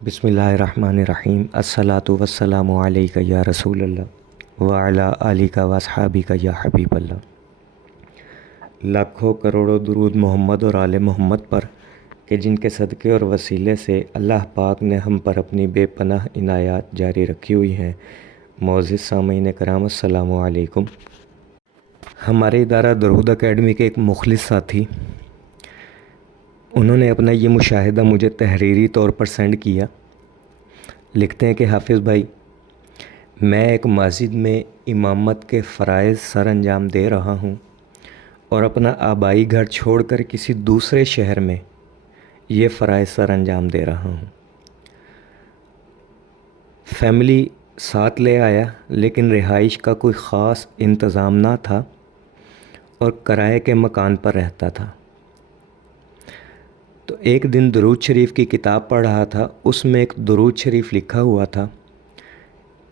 بسم اللہ الرحمن الرحیم الصلاۃ والسلام علیک یا رسول اللہ وعلی آلک و اصحابک یا حبیب اللہ۔ لاکھوں کروڑوں درود محمد اور آل محمد پر کہ جن کے صدقے اور وسیلے سے اللہ پاک نے ہم پر اپنی بے پناہ عنایات جاری رکھی ہوئی ہیں۔ معزز سامعین کرام السلام علیکم۔ ہمارے ادارہ درود اکیڈمی کے ایک مخلص ساتھی، انہوں نے اپنا یہ مشاہدہ مجھے تحریری طور پر سینڈ کیا۔ لکھتے ہیں کہ حافظ بھائی، میں ایک مسجد میں امامت کے فرائض سر انجام دے رہا ہوں اور اپنا آبائی گھر چھوڑ کر کسی دوسرے شہر میں یہ فرائض سر انجام دے رہا ہوں۔ فیملی ساتھ لے آیا، لیکن رہائش کا کوئی خاص انتظام نہ تھا اور کرائے کے مکان پر رہتا تھا۔ تو ایک دن درود شریف کی کتاب پڑھ رہا تھا، اس میں ایک درود شریف لکھا ہوا تھا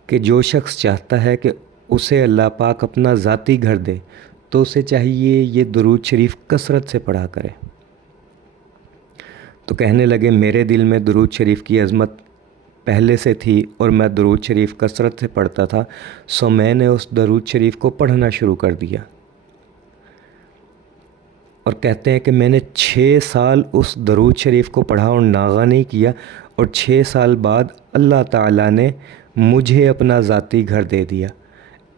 کہ جو شخص چاہتا ہے کہ اسے اللہ پاک اپنا ذاتی گھر دے تو اسے چاہیے یہ درود شریف کثرت سے پڑھا کرے۔ تو کہنے لگے میرے دل میں درود شریف کی عظمت پہلے سے تھی اور میں درود شریف کثرت سے پڑھتا تھا، سو میں نے اس درود شریف کو پڑھنا شروع کر دیا۔ اور کہتے ہیں کہ میں نے 6 سال اس درود شریف کو پڑھا اور ناغہ نہیں کیا، اور 6 سال بعد اللہ تعالیٰ نے مجھے اپنا ذاتی گھر دے دیا۔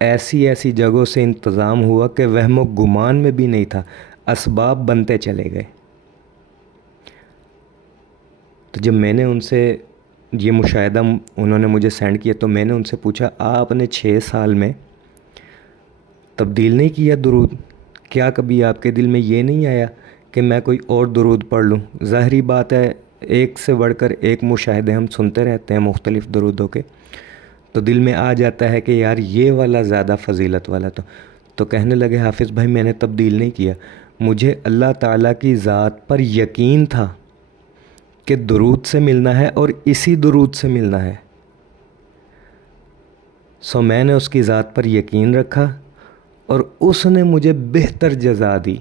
ایسی جگہوں سے انتظام ہوا کہ وہم و گمان میں بھی نہیں تھا، اسباب بنتے چلے گئے۔ تو جب میں نے ان سے یہ مشاہدہ انہوں نے مجھے سینڈ کیا تو میں نے ان سے پوچھا، آپ نے 6 سال میں تبدیل نہیں کیا درود؟ کیا کبھی آپ کے دل میں یہ نہیں آیا کہ میں کوئی اور درود پڑھ لوں؟ ظاہری بات ہے، ایک سے بڑھ کر ایک مشاہدے ہم سنتے رہتے ہیں مختلف درودوں کے، تو دل میں آ جاتا ہے کہ یار یہ والا زیادہ فضیلت والا۔ تو کہنے لگے حافظ بھائی میں نے تبدیل نہیں کیا، مجھے اللہ تعالیٰ کی ذات پر یقین تھا کہ درود سے ملنا ہے اور اسی درود سے ملنا ہے، سو میں نے اس کی ذات پر یقین رکھا اور اس نے مجھے بہتر جزا دی،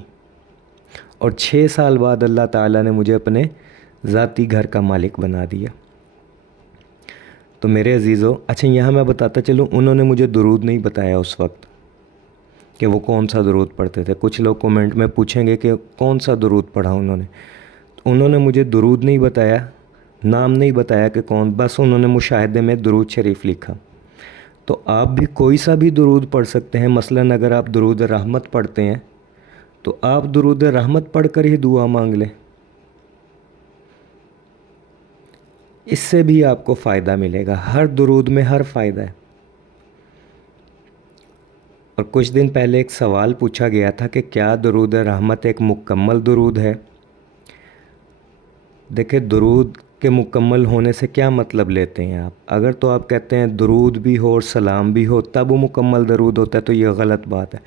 اور 6 سال بعد اللہ تعالیٰ نے مجھے اپنے ذاتی گھر کا مالک بنا دیا۔ تو میرے عزیزو، اچھا یہاں میں بتاتا چلوں، انہوں نے مجھے درود نہیں بتایا اس وقت کہ وہ کون سا درود پڑھتے تھے۔ کچھ لوگ کومنٹ میں پوچھیں گے کہ کون سا درود پڑھا انہوں نے مجھے درود نہیں بتایا، نام نہیں بتایا کہ کون، بس انہوں نے مشاہدے میں درود شریف لکھا۔ تو آپ بھی کوئی سا بھی درود پڑھ سکتے ہیں۔ مثلاً اگر آپ درود رحمت پڑھتے ہیں تو آپ درود رحمت پڑھ کر ہی دعا مانگ لیں، اس سے بھی آپ کو فائدہ ملے گا۔ ہر درود میں ہر فائدہ ہے۔ اور کچھ دن پہلے ایک سوال پوچھا گیا تھا کہ کیا درود رحمت ایک مکمل درود ہے؟ دیکھیں، درود کے مکمل ہونے سے کیا مطلب لیتے ہیں آپ؟ اگر تو آپ کہتے ہیں درود بھی ہو اور سلام بھی ہو تب وہ مکمل درود ہوتا ہے تو یہ غلط بات ہے۔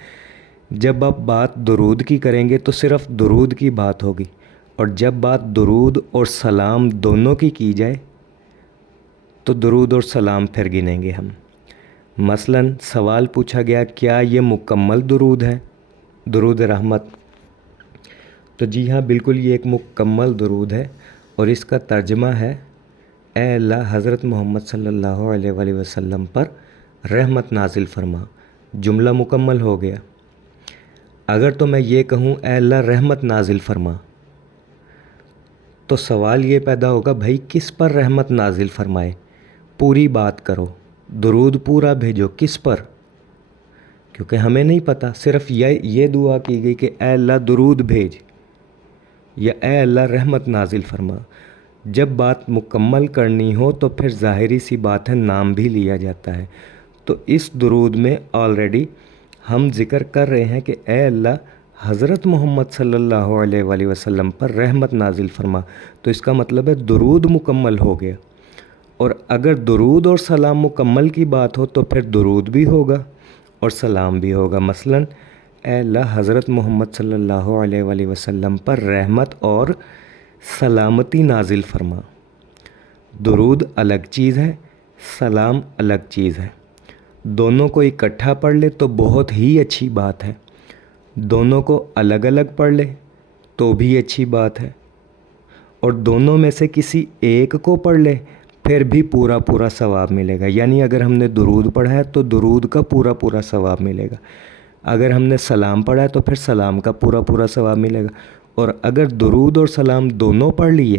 جب آپ بات درود کی کریں گے تو صرف درود کی بات ہوگی، اور جب بات درود اور سلام دونوں کی جائے تو درود اور سلام پھر گنیں گے ہم۔ مثلاً سوال پوچھا گیا کیا یہ مکمل درود ہے، درود رحمت؟ تو جی ہاں، بالکل یہ ایک مکمل درود ہے، اور اس کا ترجمہ ہے اے اللہ حضرت محمد صلی اللہ علیہ وآلہ وسلم پر رحمت نازل فرما۔ جملہ مکمل ہو گیا۔ اگر تو میں یہ کہوں اے اللہ رحمت نازل فرما، تو سوال یہ پیدا ہوگا بھائی کس پر رحمت نازل فرمائے؟ پوری بات کرو، درود پورا بھیجو، کس پر؟ کیونکہ ہمیں نہیں پتہ، صرف یہ دعا کی گئی کہ اے اللہ درود بھیج یا اے اللہ رحمت نازل فرما۔ جب بات مکمل کرنی ہو تو پھر ظاہری سی بات ہے نام بھی لیا جاتا ہے۔ تو اس درود میں آلریڈی ہم ذکر کر رہے ہیں کہ اے اللہ حضرت محمد صلی اللہ علیہ وآلہ وسلم پر رحمت نازل فرما، تو اس کا مطلب ہے درود مکمل ہو گیا۔ اور اگر درود اور سلام مکمل کی بات ہو تو پھر درود بھی ہوگا اور سلام بھی ہوگا۔ مثلاً اے اللہ حضرت محمد صلی اللہ علیہ وآلہ وسلم پر رحمت اور سلامتی نازل فرما۔ درود الگ چیز ہے، سلام الگ چیز ہے۔ دونوں کو اکٹھا پڑھ لے تو بہت ہی اچھی بات ہے، دونوں کو الگ الگ پڑھ لے تو بھی اچھی بات ہے، اور دونوں میں سے کسی ایک کو پڑھ لے پھر بھی پورا پورا ثواب ملے گا. یعنی اگر ہم نے درود پڑھا ہے تو درود کا پورا پورا ثواب ملے گا. اگر ہم نے سلام پڑھا ہے تو پھر سلام کا پورا پورا ثواب ملے گا. اور اگر درود اور سلام دونوں پڑھ لیے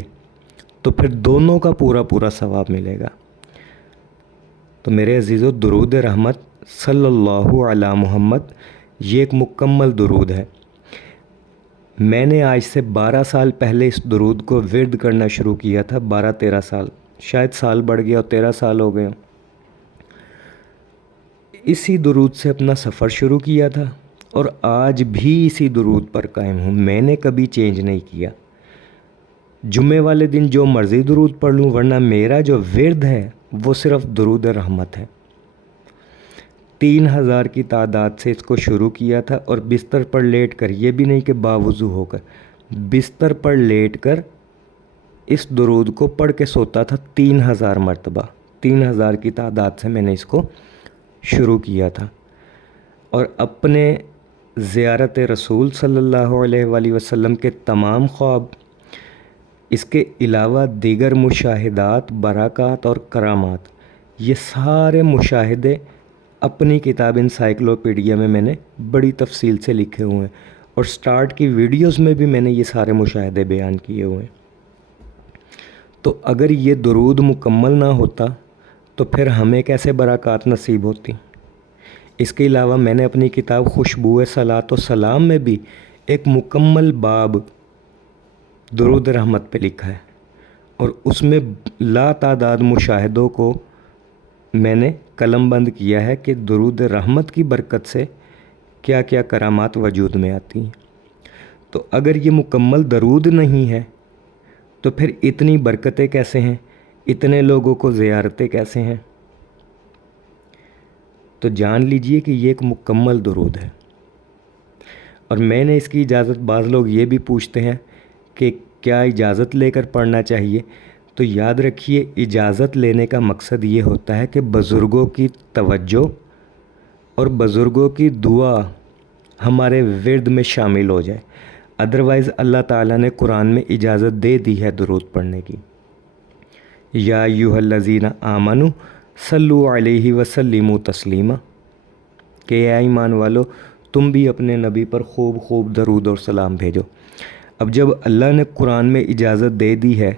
تو پھر دونوں کا پورا پورا ثواب ملے گا. تو میرے عزیزو، درود رحمت صلی اللہ علی محمد یہ ایک مکمل درود ہے. میں نے آج سے 12 سال پہلے اس درود کو ورد کرنا شروع کیا تھا. 12-13 سال، شاید سال بڑھ گیا اور 13 سال ہو گئے ہوں. اسی درود سے اپنا سفر شروع کیا تھا اور آج بھی اسی درود پر قائم ہوں. میں نے کبھی چینج نہیں کیا. جمعے والے دن جو مرضی درود پڑھ لوں، ورنہ میرا جو ورد ہے وہ صرف درود رحمت ہے. 3000 کی تعداد سے اس کو شروع کیا تھا اور بستر پر لیٹ کر، یہ بھی نہیں کہ باوضو ہو کر، بستر پر لیٹ کر اس درود کو پڑھ کے سوتا تھا 3000 مرتبہ. 3000 کی تعداد سے میں نے اس کو شروع کیا تھا. اور اپنے زیارت رسول صلی اللہ علیہ وآلہ وسلم کے تمام خواب، اس کے علاوہ دیگر مشاہدات، برکات اور کرامات، یہ سارے مشاہدے اپنی کتاب انسائیکلوپیڈیا میں نے بڑی تفصیل سے لکھے ہوئے ہیں. اور سٹارٹ کی ویڈیوز میں بھی میں نے یہ سارے مشاہدے بیان کیے ہوئے ہیں. تو اگر یہ درود مکمل نہ ہوتا تو پھر ہمیں کیسے برکات نصیب ہوتی؟ اس کے علاوہ میں نے اپنی کتاب خوشبوئے صلاۃ و سلام میں بھی ایک مکمل باب درود رحمت پہ لکھا ہے، اور اس میں لا تعداد مشاہدوں کو میں نے قلم بند کیا ہے کہ درود رحمت کی برکت سے کیا کیا کرامات وجود میں آتی ہیں. تو اگر یہ مکمل درود نہیں ہے تو پھر اتنی برکتیں کیسے ہیں، اتنے لوگوں کو زیارتیں کیسے ہیں؟ تو جان لیجئے کہ یہ ایک مکمل درود ہے. اور میں نے اس کی اجازت، بعض لوگ یہ بھی پوچھتے ہیں کہ کیا اجازت لے کر پڑھنا چاہیے. تو یاد رکھیے، اجازت لینے کا مقصد یہ ہوتا ہے کہ بزرگوں کی توجہ اور بزرگوں کی دعا ہمارے ورد میں شامل ہو جائے. ادروائز اللہ تعالیٰ نے قرآن میں اجازت دے دی ہے درود پڑھنے کی. یا ایھا الذین آمنوا صلوا علیہ وسلموا تسلیما، کہ اے ایمان والو تم بھی اپنے نبی پر خوب خوب درود اور سلام بھیجو. اب جب اللہ نے قرآن میں اجازت دے دی ہے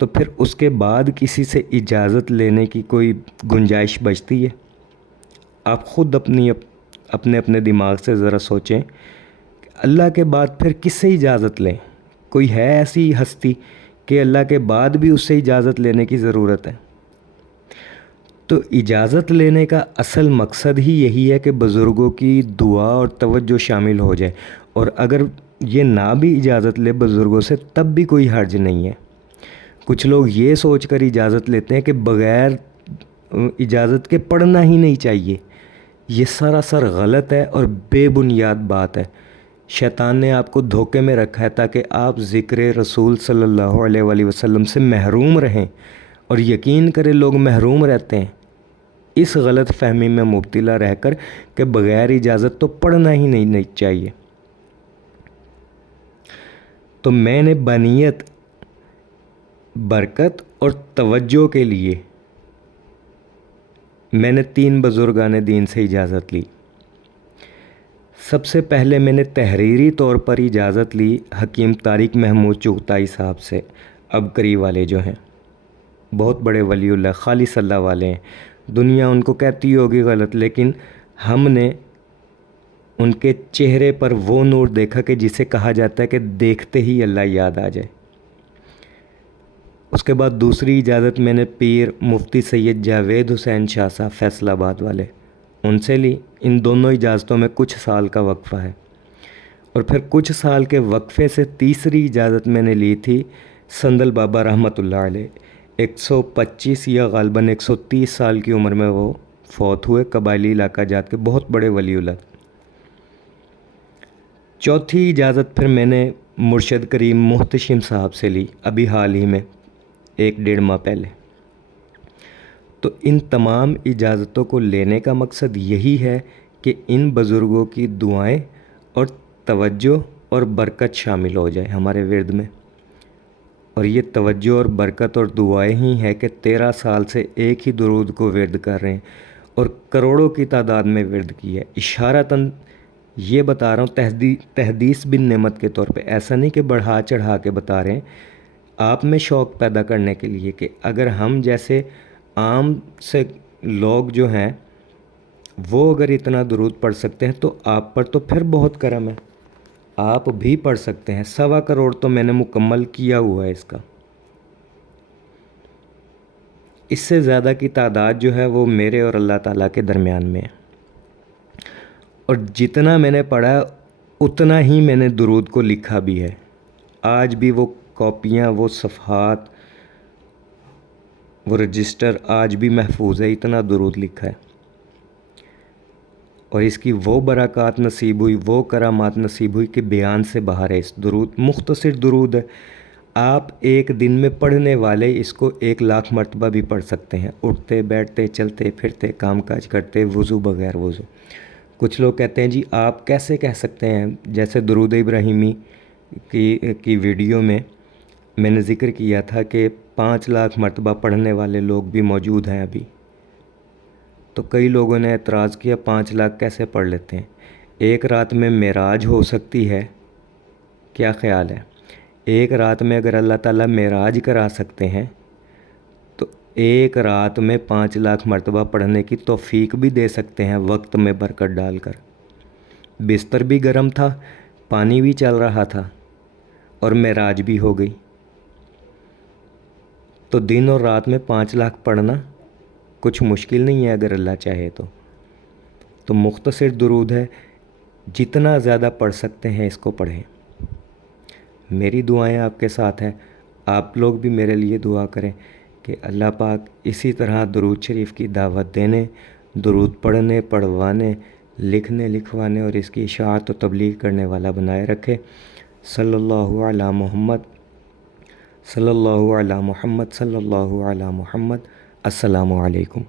تو پھر اس کے بعد کسی سے اجازت لینے کی کوئی گنجائش بچتی ہے؟ آپ خود اپنے دماغ سے ذرا سوچیں کہ اللہ کے بعد پھر کس سے اجازت لیں؟ کوئی ہے ایسی ہستی کہ اللہ کے بعد بھی اس سے اجازت لینے کی ضرورت ہے؟ تو اجازت لینے کا اصل مقصد ہی یہی ہے کہ بزرگوں کی دعا اور توجہ شامل ہو جائے. اور اگر یہ نہ بھی اجازت لے بزرگوں سے تب بھی کوئی حرج نہیں ہے. کچھ لوگ یہ سوچ کر اجازت لیتے ہیں کہ بغیر اجازت کے پڑھنا ہی نہیں چاہیے. یہ سراسر غلط ہے اور بے بنیاد بات ہے. شیطان نے آپ کو دھوکے میں رکھا ہے تاکہ آپ ذکر رسول صلی اللہ علیہ وآلہ وسلم سے محروم رہیں. اور یقین کریں لوگ محروم رہتے ہیں اس غلط فہمی میں مبتلا رہ کر کہ بغیر اجازت تو پڑھنا ہی نہیں چاہیے. تو میں نے بنیت، برکت اور توجہ کے لیے میں نے 3 بزرگان دین سے اجازت لی. سب سے پہلے میں نے تحریری طور پر اجازت لی حکیم طارق محمود چغتائی صاحب سے، عبقری والے جو ہیں، بہت بڑے ولی اللہ خالص اللہ والے ہیں. دنیا ان کو کہتی ہوگی غلط، لیکن ہم نے ان کے چہرے پر وہ نور دیکھا کہ جسے کہا جاتا ہے کہ دیکھتے ہی اللہ یاد آ جائے. اس کے بعد دوسری اجازت میں نے پیر مفتی سید جاوید حسین شاہ صاحب فیصل آباد والے، ان سے لی. ان دونوں اجازتوں میں کچھ سال کا وقفہ ہے. اور پھر کچھ سال کے وقفے سے تیسری اجازت میں نے لی تھی سندل بابا رحمۃ اللہ علیہ. 125 یا غالباً 130 سال کی عمر میں وہ فوت ہوئے، قبائلی علاقہ جات کے بہت بڑے ولی اللہ. چوتھی اجازت پھر میں نے مرشد کریم محتشم صاحب سے لی، ابھی حال ہی میں 1-1.5 ماہ پہلے. تو ان تمام اجازتوں کو لینے کا مقصد یہی ہے کہ ان بزرگوں کی دعائیں اور توجہ اور برکت شامل ہو جائے ہمارے ورد میں. اور یہ توجہ اور برکت اور دعائیں ہی ہیں کہ 13 سال سے ایک ہی درود کو ورد کر رہے ہیں اور کروڑوں کی تعداد میں ورد کی ہے۔ اشارتاً یہ بتا رہا ہوں تحدیث بن نعمت کے طور پہ، ایسا نہیں کہ بڑھا چڑھا کے بتا رہے ہیں، آپ میں شوق پیدا کرنے کے لیے کہ اگر ہم جیسے عام سے لوگ جو ہیں وہ اگر اتنا درود پڑھ سکتے ہیں تو آپ پر تو پھر بہت کرم ہے، آپ بھی پڑھ سکتے ہیں۔ 1.25 کروڑ تو میں نے مکمل کیا ہوا ہے اس کا۔ اس سے زیادہ کی تعداد جو ہے وہ میرے اور اللہ تعالیٰ کے درمیان میں ہے، اور جتنا میں نے پڑھا اتنا ہی میں نے درود کو لکھا بھی ہے۔ آج بھی وہ کاپیاں، وہ صفحات، وہ رجسٹر آج بھی محفوظ ہے، اتنا درود لکھا ہے۔ اور اس کی وہ برکات نصیب ہوئی، وہ کرامات نصیب ہوئی کہ بیان سے باہر ہے۔ اس درود مختصر درود ہے، آپ ایک دن میں پڑھنے والے اس کو 1,00,000 مرتبہ بھی پڑھ سکتے ہیں، اٹھتے بیٹھتے چلتے پھرتے کام کاج کرتے، وضو بغیر وضو۔ کچھ لوگ کہتے ہیں جی آپ کیسے کہہ سکتے ہیں، جیسے درود ابراہیمی کی ویڈیو میں نے ذکر کیا تھا کہ 5,00,000 مرتبہ پڑھنے والے لوگ بھی موجود ہیں ابھی، تو کئی لوگوں نے اعتراض کیا 5,00,000 کیسے پڑھ لیتے ہیں؟ ایک رات میں معراج ہو سکتی ہے، کیا خیال ہے؟ ایک رات میں اگر اللہ تعالیٰ معراج کرا سکتے ہیں تو ایک رات میں 5,00,000 مرتبہ پڑھنے کی توفیق بھی دے سکتے ہیں، وقت میں برکت ڈال کر۔ بستر بھی گرم تھا، پانی بھی چل رہا تھا، اور معراج بھی ہو گئی، تو دن اور رات میں 5,00,000 پڑھنا کچھ مشکل نہیں ہے اگر اللہ چاہے تو مختصر درود ہے، جتنا زیادہ پڑھ سکتے ہیں اس کو پڑھیں۔ میری دعائیں آپ کے ساتھ ہیں، آپ لوگ بھی میرے لیے دعا کریں کہ اللہ پاک اسی طرح درود شریف کی دعوت دینے، درود پڑھنے، پڑھوانے، لکھنے، لکھوانے اور اس کی اشاعت و تبلیغ کرنے والا بنائے رکھے۔ صلی اللہ علی محمد، صلی اللہ علی محمد، صلی اللہ علی محمد۔ السلام علیکم۔